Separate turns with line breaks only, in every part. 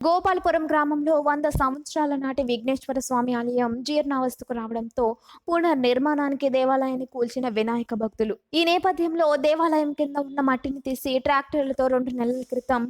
గోపాలపురం గ్రామంలో వంద సంవత్సరాల నాటి విఘ్నేశ్వర స్వామి ఆలయం జీర్ణావస్థకు రావడంతో పునర్నిర్మాణానికి దేవాలయాన్ని కూల్చిన వినాయక భక్తులు. ఈ నేపథ్యంలో దేవాలయం కింద ఉన్న మట్టిని తీసి ట్రాక్టర్లతో రెండు నెలల క్రితం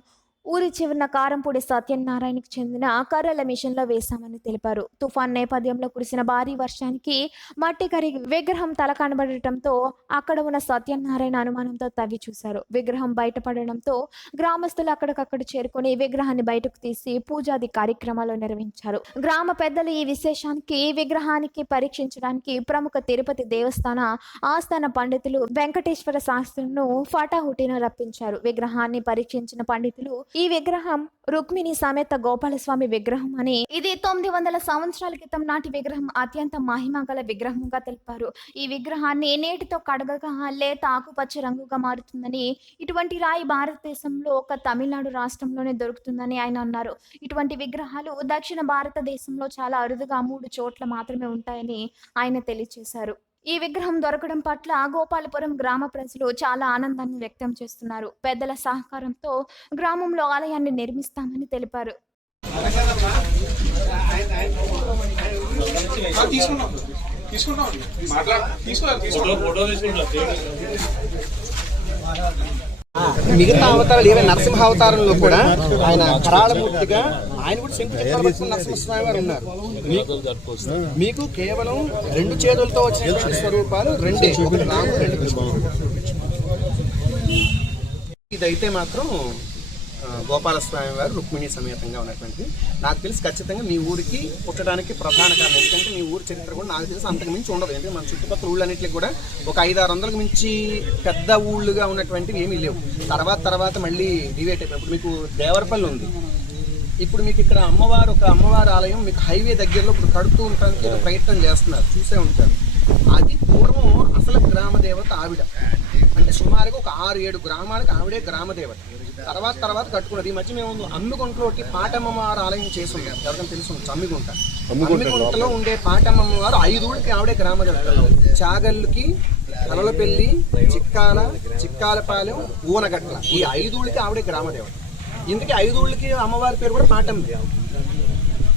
ఊరి చివరిన కారంపూడి సత్యనారాయణకు చెందిన కర్రల మిషన్లో వేశామని తెలిపారు. తుఫాన్ నేపథ్యంలో కురిసిన భారీ వర్షానికి మట్టి కరిగి విగ్రహం తల కనబడటంతో అక్కడ ఉన్న సత్యనారాయణ అనుమానంతో తవ్వి చూశారు. విగ్రహం బయటపడడంతో గ్రామస్తులు అక్కడికక్కడ చేరుకొని విగ్రహాన్ని బయటకు తీసి పూజాది కార్యక్రమాలు నిర్వహించారు. గ్రామ పెద్దలు ఈ విశేషానికి విగ్రహానికి పరీక్షించడానికి ప్రముఖ తిరుపతి దేవస్థాన ఆస్థాన పండితులు వెంకటేశ్వర శాస్త్రులను ఫటాహుటిన రప్పించారు. విగ్రహాన్ని పరీక్షించిన పండితులు ఈ విగ్రహం రుక్మిణి సమేత గోపాలస్వామి విగ్రహం అని ఇది తొమ్మిది వందల సంవత్సరాల క్రితం నాటి విగ్రహం. అత్యంత మహిమ గల విగ్రహంగా తెలిపారు. ఈ విగ్రహాన్ని నేటితో కడగగా లేత ఆకుపచ్చ రంగుగా మారుతుందని ఇటువంటి రాయి భారతదేశంలో ఒక తమిళనాడు రాష్ట్రంలోనే దొరుకుతుందని ఆయన అన్నారు. ఇటువంటి విగ్రహాలు దక్షిణ భారతదేశంలో చాలా అరుదుగా మూడు చోట్ల మాత్రమే ఉంటాయని ఆయన తెలియజేశారు ఈ విగ్రహం దొరకడం పట్ల గోపాలపురం గ్రామ ప్రజలు చాలా ఆనందాన్ని వ్యక్తం చేస్తున్నారు. పెద్దల సహకారంతో గ్రామంలో ఆలయాన్ని నిర్మిస్తామని తెలిపారు.
మిగతా అవతారాలు ఏవైనా నరసింహ అవతారంలో కూడా ఆయన కరాళమూర్తిగా ఆయన కూడా శంకు నరసింహస్వామి వారు ఉన్నారు. మీకు- కేవలం రెండు చేతులతో వచ్చిన స్వరూపాలు రెండే. ఒకటి రాముడు రెండు ఇదైతే మాత్రం గోపాలస్వామి వారు రుక్మిణి సమేతంగా ఉన్నటువంటి నాకు తెలిసి ఖచ్చితంగా మీ ఊరికి పుట్టడానికి ప్రధాన కారణం. ఎందుకంటే మీ ఊరి చరిత్ర కూడా నాకు తెలిసి అంతకు మించి ఉండదు. ఎందుకంటే మన చుట్టుపక్కల ఊళ్ళన్నింటికి కూడా ఒక ఐదు ఆరు వందలకు మించి పెద్ద ఊళ్ళుగా ఉన్నటువంటివి ఏమీ లేవు. తర్వాత తర్వాత మళ్ళీ డివేట్ అయిపోయి మీకు దేవరపల్లి ఉంది. ఇప్పుడు మీకు ఇక్కడ అమ్మవారు ఒక అమ్మవారి ఆలయం మీకు హైవే దగ్గరలో ఇప్పుడు కడుతూ ఉండడానికి ఏదో ప్రయత్నం చేస్తున్నారు. చూసే ఉంటారు. అది పూర్వం అసలు గ్రామ దేవత ఆవిడ. అంటే సుమారుగా ఒక ఆరు ఏడు గ్రామాలకు ఆవిడే గ్రామ దేవత. తర్వాత తర్వాత కట్టుకున్నది. ఈ మధ్య మేము అమ్మిగుంటలోకి పాటమ్మవారు ఆలయం చేసి ఉన్నాం ఎవరికైనా తెలుసు అమ్మిగుంట. అమ్మిగుంటలో ఉండే పాటమ్మవారు ఐదుగురికి ఆవిడే గ్రామ దేవత. చాగల్లుకి కలలపల్లి చిక్కాల చిక్కాలపాలెం ఊనగట్ల. ఈ ఐదుగురికి ఆవిడే గ్రామ దేవత. ఇందుకే ఐదుళ్ళకి అమ్మవారి పేరు కూడా పాటమ్మ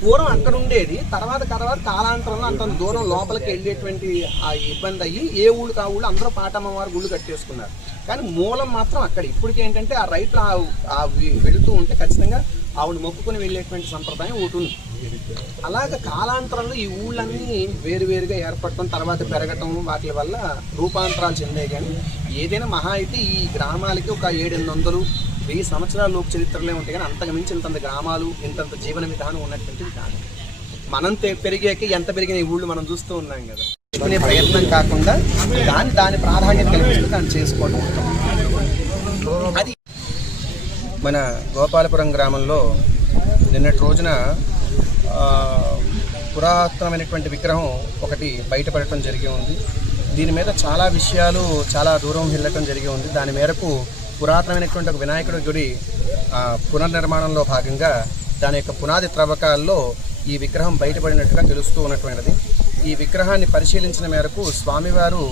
పూర్వం అక్కడ ఉండేది. తర్వాత తర్వాత కాలాంతరంలో అంత దూరం లోపలికి వెళ్ళేటువంటి ఆ ఇబ్బంది అయ్యి ఏ ఊళ్ళు ఆ ఊళ్ళు అందరూ పాటమ్మవారి గుళ్ళు కట్టేసుకున్నారు. కానీ మూలం మాత్రం అక్కడ. ఇప్పటికి ఏంటంటే ఆ రైతులు ఆ- వెళుతూ ఉంటే ఖచ్చితంగా ఆవిడ మొక్కుకొని వెళ్ళేటువంటి సంప్రదాయం ఒకటి ఉంది. అలాగే కాలాంతరంలో ఈ ఊళ్ళన్నీ వేరువేరుగా ఏర్పడటం తర్వాత పెరగటం వాటి వల్ల రూపాంతరాలు చెందాయి కానీ ఏదైనా మహా అయితే ఈ గ్రామాలకి ఒక ఏడెనిమిది వందలు వెయ్యి సంవత్సరాల లోపు చరిత్రలే ఉంటాయి కానీ అంతకు మించి ఇంతంత గ్రామాలు ఇంతంత జీవన విధానం ఉన్నటువంటిది కాదు మనం పెరిగాక ఎంత పెరిగిన ఈ ఊళ్ళు మనం చూస్తూ ఉన్నాం కదా. అనే ప్రయత్నం కాకుండా దాని దాని ప్రాధాన్యత కల్పిస్తూ దాన్ని చేసుకోవడం అది మన గోపాలపురం గ్రామంలో నిన్నటి రోజున పురాతనమైనటువంటి విగ్రహం ఒకటి బయటపడటం జరిగి ఉంది. దీని మీద చాలా విషయాలు చాలా దూరం వెళ్ళటం జరిగి ఉంది. దాని మేరకు పురాతనమైనటువంటి ఒక వినాయకుడి గుడి పునర్నిర్మాణంలో భాగంగా దాని యొక్క పునాది త్రవ్వకాల్లో ఈ విగ్రహం బయటపడినట్టుగా తెలుస్తూ ఉన్నటువంటిది. ఈ విగ్రహాన్ని పరిశీలించిన మేరకు స్వామివారు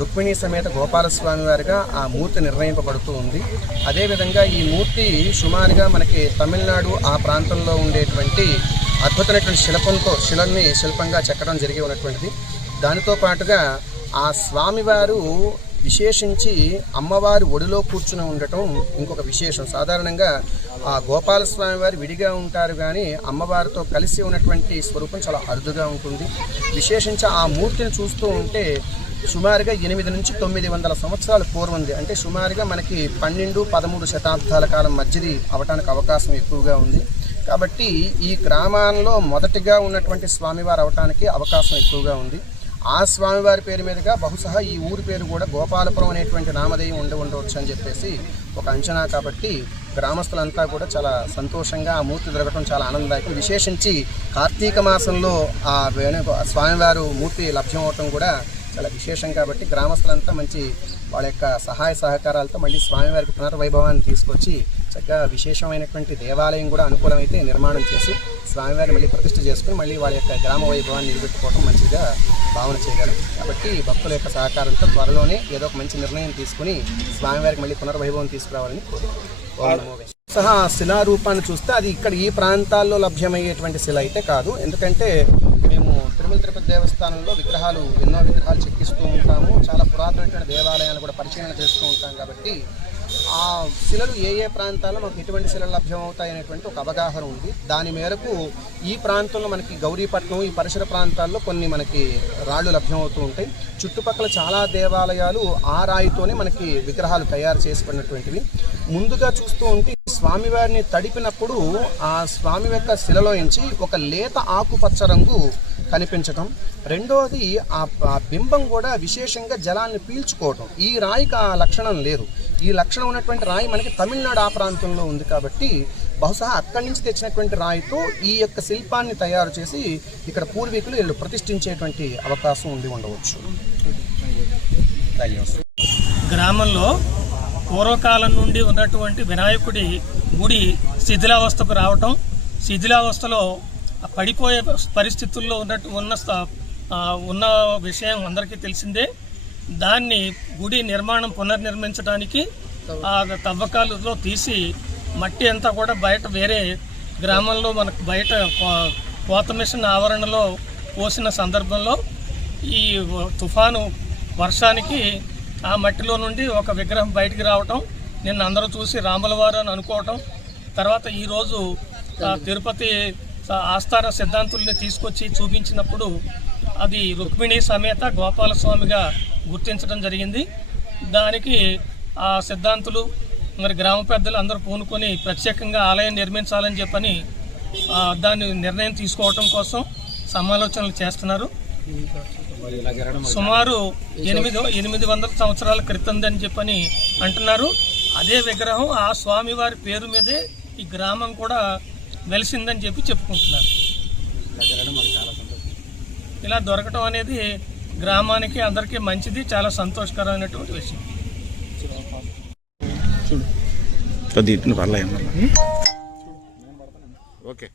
రుక్మిణి సమేత గోపాలస్వామి వారిగా ఆ మూర్తి నిర్ణయింపబడుతూ ఉంది. అదేవిధంగా ఈ మూర్తి సుమారుగా మనకి తమిళనాడు ఆ ప్రాంతంలో ఉండేటువంటి అద్భుతమైనటువంటి శిల్పంతో శిలల్ని శిల్పంగా చెక్కడం జరిగి ఉన్నటువంటిది. దానితో పాటుగా ఆ స్వామివారు విశేషించి అమ్మవారి ఒడిలో కూర్చుని ఉండటం ఇంకొక విశేషం. సాధారణంగా ఆ గోపాలస్వామి వారు విడిగా ఉంటారు కానీ అమ్మవారితో కలిసి ఉన్నటువంటి స్వరూపం చాలా అరుదుగా ఉంటుంది. విశేషించి ఆ మూర్తిని చూస్తూ ఉంటే సుమారుగా ఎనిమిది నుంచి తొమ్మిది వందల సంవత్సరాల పూర్వంది. అంటే సుమారుగా మనకి పన్నెండు పదమూడు శతాబ్దాల కాలం మధ్యది అవటానికి అవకాశం ఎక్కువగా ఉంది. కాబట్టి ఈ గ్రామాల్లో మొదటిగా ఉన్నటువంటి స్వామివారు అవటానికి అవకాశం ఎక్కువగా ఉంది. ఆ స్వామివారి పేరు మీదుగా బహుశా ఈ ఊరి పేరు కూడా గోపాలపురం అనేటువంటి నామధేయం ఉండి ఉండవచ్చు అని చెప్పేసి ఒక అంచనా కాబట్టి గ్రామస్తులంతా కూడా చాలా సంతోషంగా ఆ మూర్తి దొరకడం చాలా ఆనందదాయకం. విశేషించి కార్తీక మాసంలో ఆ వేణు స్వామివారు మూర్తి లభ్యం అవటం కూడా చాలా విశేషం కాబట్టి గ్రామస్తులంతా మంచి వాళ్ళ యొక్క సహాయ సహకారాలతో మళ్ళీ స్వామివారికి పునర్వైభవాన్ని తీసుకొచ్చి చక్కగా విశేషమైనటువంటి దేవాలయం కూడా అనుకూలమైతే నిర్మాణం చేసి స్వామివారిని మళ్ళీ ప్రతిష్ఠ చేసుకుని మళ్ళీ వాళ్ళ యొక్క గ్రామ వైభవాన్ని నిలబెట్టుకోవడం మంచిగా భావన చేయగలం. కాబట్టి భక్తుల యొక్క సహకారంతో త్వరలోనే ఏదో ఒక మంచి నిర్ణయం తీసుకుని స్వామివారికి మళ్ళీ పునర్వైభవం తీసుకురావాలని కోరుకుంటున్నాను. సహా శిలారూపాన్ని చూస్తే అది ఇక్కడ ఈ ప్రాంతాల్లో లభ్యమయ్యేటువంటి శిల అయితే కాదు. ఎందుకంటే తిరుమల తిరుపతి దేవస్థానంలో విగ్రహాలు ఎన్నో విగ్రహాలు చెక్కిస్తూ ఉంటాము. చాలా పురాతనమైన దేవాలయాలు కూడా పరిశీలన చేస్తూ ఉంటాం కాబట్టి ఆ శిలలు ఏ ఏ ప్రాంతాల్లో మనకు ఎటువంటి శిలలు లభ్యమవుతాయి అనేటువంటి ఒక అవగాహన ఉంది. దాని మేరకు ఈ ప్రాంతంలో మనకి గౌరీపట్నం ఈ పరిసర ప్రాంతాల్లో కొన్ని మనకి రాళ్ళు లభ్యమవుతూ ఉంటాయి. చుట్టుపక్కల చాలా దేవాలయాలు ఆ రాయితోనే మనకి విగ్రహాలు తయారు చేసిపడినటువంటివి ముందుగా చూస్తూ ఉంటే స్వామివారిని తడిపినప్పుడు ఆ స్వామి యొక్క శిలలో నుంచి ఒక లేత ఆకుపచ్చ రంగు కనిపించటం. రెండవది ఆ ఆ బింబం కూడా విశేషంగా జలాన్ని పీల్చుకోవటం. ఈ రాయికి ఆ లక్షణం లేదు. ఈ లక్షణం ఉన్నటువంటి రాయి మనకి తమిళనాడు ఆ ప్రాంతంలో ఉంది కాబట్టి బహుశా అక్కడి నుంచి తెచ్చినటువంటి రాయితో ఈ యొక్క శిల్పాన్ని తయారు చేసి ఇక్కడ పూర్వీకులు వీళ్ళు ప్రతిష్ఠించేటువంటి అవకాశం ఉండి ఉండవచ్చు.
గ్రామంలో పూర్వకాలం నుండి ఉన్నటువంటి వినాయకుడి గుడి శిథిలావస్థకు రావటం. శిథిలావస్థలో పడిపోయే పరిస్థితుల్లో ఉన్నట్టు ఉన్న ఉన్న విషయం అందరికీ తెలిసిందే. దాన్ని గుడి నిర్మాణం పునర్నిర్మించడానికి ఆ తవ్వకాలలో తీసి మట్టి అంతా కూడా బయట వేరే గ్రామంలో మనకు బయట కోత మిషన్ ఆవరణలో పోసిన సందర్భంలో ఈ తుఫాను వర్షానికి ఆ మట్టిలో నుండి ఒక విగ్రహం బయటికి రావటం నిన్న అందరూ చూసి రాములవారు అని అనుకోవటం తర్వాత ఈరోజు తిరుపతి ఆస్థాన సిద్ధాంతుల్ని తీసుకొచ్చి చూపించినప్పుడు అది రుక్మిణి సమేత గోపాలస్వామిగా గుర్తించడం జరిగింది. దానికి ఆ సిద్ధాంతులు మరి గ్రామ పెద్దలు అందరూ పూనుకొని ప్రత్యేకంగా ఆలయం నిర్మించాలని చెప్పని దాన్ని నిర్ణయం తీసుకోవటం కోసం సమాలోచనలు చేస్తున్నారు. సుమారు ఎనిమిది ఎనిమిది వందల సంవత్సరాల క్రితందని చెప్పని అంటున్నారు. అదే విగ్రహం ఆ స్వామివారి పేరు మీదే ఈ గ్రామం కూడా వెలిసిందని చెప్పి చెప్పుకుంటున్నారు. ఇలా దొరకటం అనేది గ్రామానికి అందరికీ మంచిది చాలా సంతోషకరమైనటువంటి విషయం.
ఓకే.